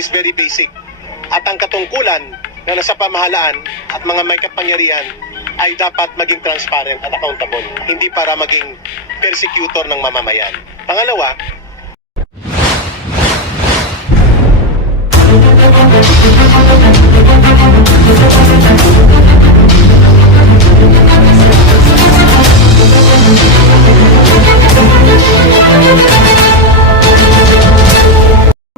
is very basic. At ang katungkulan na nasa pamahalaan at mga may kapangyarihan ay dapat maging transparent at accountable, hindi para maging persecutor ng mamamayan. Pangalawa,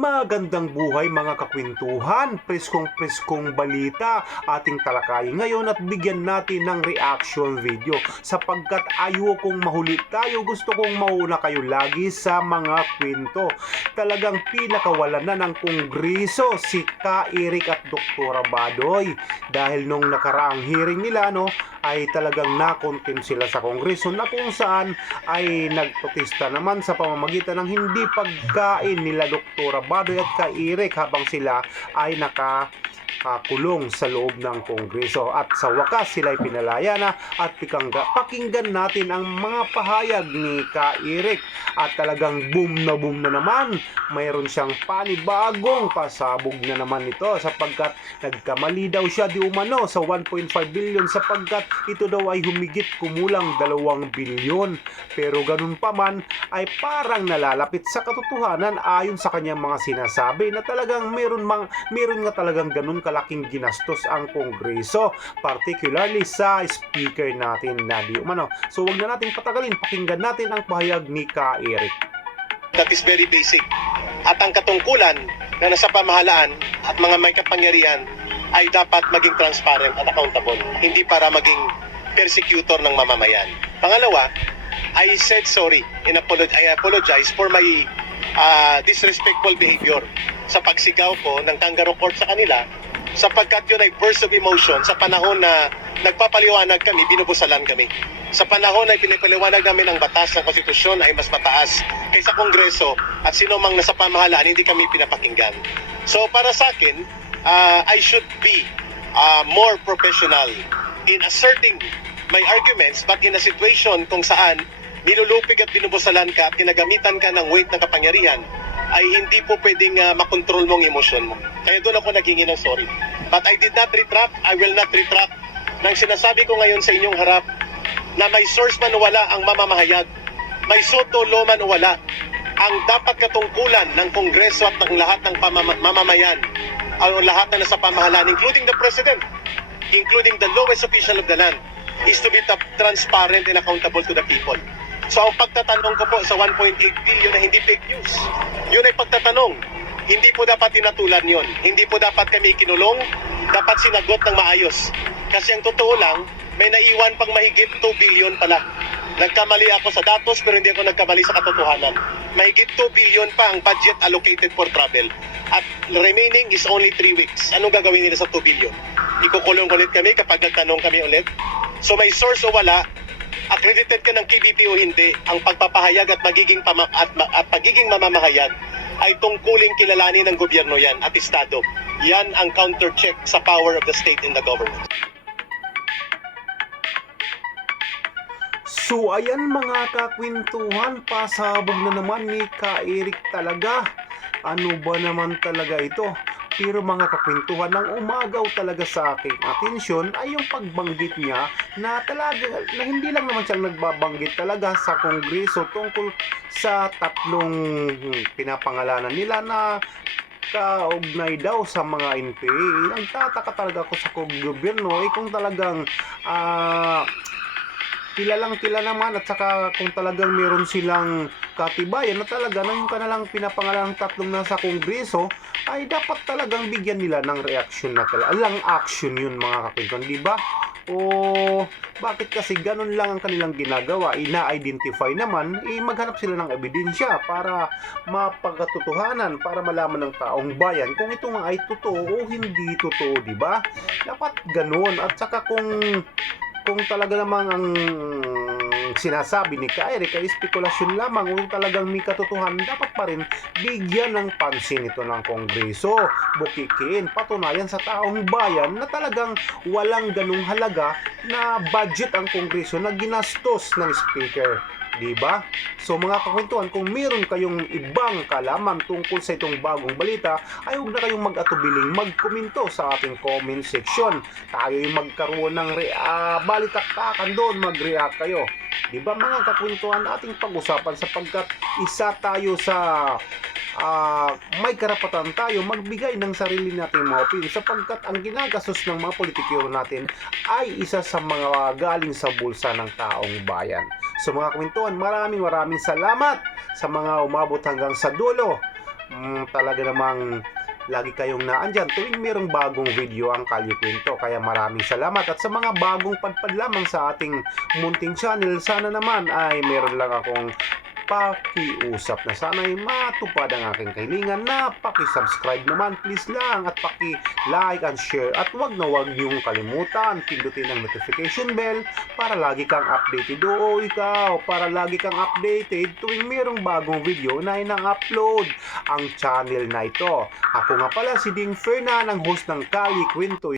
magandang buhay mga kakwentuhan, preskong balita ating talakayin ngayon at bigyan natin ng reaction video sapagkat ayokong mahuli tayo, gusto kong mauna kayo lagi sa mga kwento. Talagang pinakawalan na ng Kongreso si Ka Eric at Dr. Badoy dahil nung nakaraang hearing nila ay talagang na-contempt sila sa Kongreso na kung saan ay nagprotesta naman sa pamamagitan ng hindi pagkain nila Dr. Badoy at Ka Eric habang sila ay nakakulong sa loob ng Kongreso. At sa wakas sila ay pinalaya na at pakinggan natin ang mga pahayag ni Ka Eric at talagang boom na naman. Mayroon siyang panibagong pasabog na naman ito sapagkat nagkamali daw siya di umano sa 1.5 billion sapagkat ito daw ay humigit kumulang 2 bilyon. Pero ganun pa man ay parang nalalapit sa katotohanan ayon sa kanyang mga sinasabi na talagang meron nga talagang ganun kalaking ginastos ang Kongreso, particularly sa speaker natin na di umano. So wag na natin patagalin, pakinggan natin ang pahayag ni Ka Eric. that is very basic. At ang katungkulan na nasa pamahalaan at mga may kapangyarihan ay dapat maging transparent at accountable, hindi para maging persecutor ng mamamayan. Pangalawa, I said sorry and I apologize for my disrespectful behavior sa pagsigaw ko ng kangaroo court sa kanila sapagkat yun ay burst of emotion sa panahon na nagpapaliwanag kami, binubusalan kami. Sa panahon na pinipaliwanag namin ang batas ng konstitusyon ay mas mataas kaysa Kongreso at sino mang nasa pamahalaan, hindi kami pinapakinggan. So para sa akin, I should be more professional in asserting my arguments, but in a situation kung saan nilulupig at binubusalan ka at ginagamitan ka ng weight ng kapangyarihan, ay hindi po pwedeng makontrol mong emosyon mo. Kaya doon ako naghingi ng sorry. But I did not retract, I will not retract nang sinasabi ko ngayon sa inyong harap na may source man o wala ang mamamahayag, may soto law man o wala, ang dapat katungkulan ng Kongreso at ng lahat ng mamamayan, ang lahat na nasa pamahalaan, including the President, including the lowest official of the land, is to be transparent and accountable to the people. So ang pagtatanong ko po sa 1.8 billion na hindi fake news, yun ay pagtatanong. Hindi po dapat tinatulan yun. Hindi po dapat kami kinulong, dapat sinagot ng maayos. Kasi ang totoo lang, may naiwan pang mahigit 2 billion pala. Nagkamali ako sa datos pero hindi ako nagkamali sa katotohanan. Mahigit 2 billion pa ang budget allocated for travel. At remaining is only 3 weeks. Anong gagawin nila sa 2 billion? Ikukulong ulit kami kapag nagtanong kami ulit. So may source o wala, accredited ka ng KBP o hindi, ang pagpapahayag at magiging mamamahayag ay tungkuling kilalanin ng gobyerno yan at estado. Yan ang counter-check sa power of the state and the government. So ayan mga kakwentuhan, pasabog na naman ni Ka Eric talaga. Ano ba naman talaga ito? Pero mga kakwentuhan, ang umagaw talaga sa aking atensyon ay yung pagbanggit niya na talaga na hindi lang naman siyang nagbabanggit talaga sa Kongreso tungkol sa tatlong pinapangalanan nila na kaugnay daw sa mga NPA. Nagtataka talaga ako sa gobyerno kung talagang kilalang naman at saka kung talagang meron silang katibayan na talaga na yung kanilang pinapangalang tatlong nasa Kongreso ay dapat talagang bigyan nila ng reaksyon na talaga. Alang action yun mga kapitong, di ba? O bakit kasi ganun lang ang kanilang ginagawa? Ina-identify naman, maghanap sila ng ebidensya para mapagkatotohanan, para malaman ng taong bayan kung ito nga ay totoo o hindi totoo, di ba? Dapat ganun. At saka kung talaga namang ang sinasabi ni Ka Eric ay spekulasyon lamang o talagang may katotohanan, dapat pa rin bigyan ng pansin ito ng Kongreso, bukikin, patunayan sa taong bayan na talagang walang ganung halaga na budget ang Kongreso na ginastos ng Speaker. Di ba? So mga kakwentuhan, kung meron kayong ibang kalaman tungkol sa itong bagong balita, ay huwag na kayong mag-atubiling magkomento sa ating comment section. Tayo yung magkaroon ng balitaktakan doon, mag-react kayo. Di ba mga kakwentuhan, ating pag-usapan sapagkat isa tayo sa may karapatan tayo magbigay ng sarili nating mga opinion sapagkat ang ginagastos ng mga politikero natin ay isa sa mga galing sa bulsa ng taong bayan. So mga kwentuhan, maraming salamat sa mga umabot hanggang sa dulo. Talaga namang lagi kayong naandyan tuwing mayroong bagong video ang Kalye Kwento. Kaya maraming salamat. At sa mga bagong padpad lamang sa ating munting channel, sana naman ay meron lang akong pakiusap na sana'y matupad ang aking kahilingan na paki-subscribe naman please lang at paki-like and share at wag na wag niyong kalimutan pindutin ang notification bell para lagi kang updated para lagi kang updated tuwing mayroong bagong video na ina-upload ang channel na ito. Ako nga pala si Ding Fernan, ang host ng Kalye Kwento.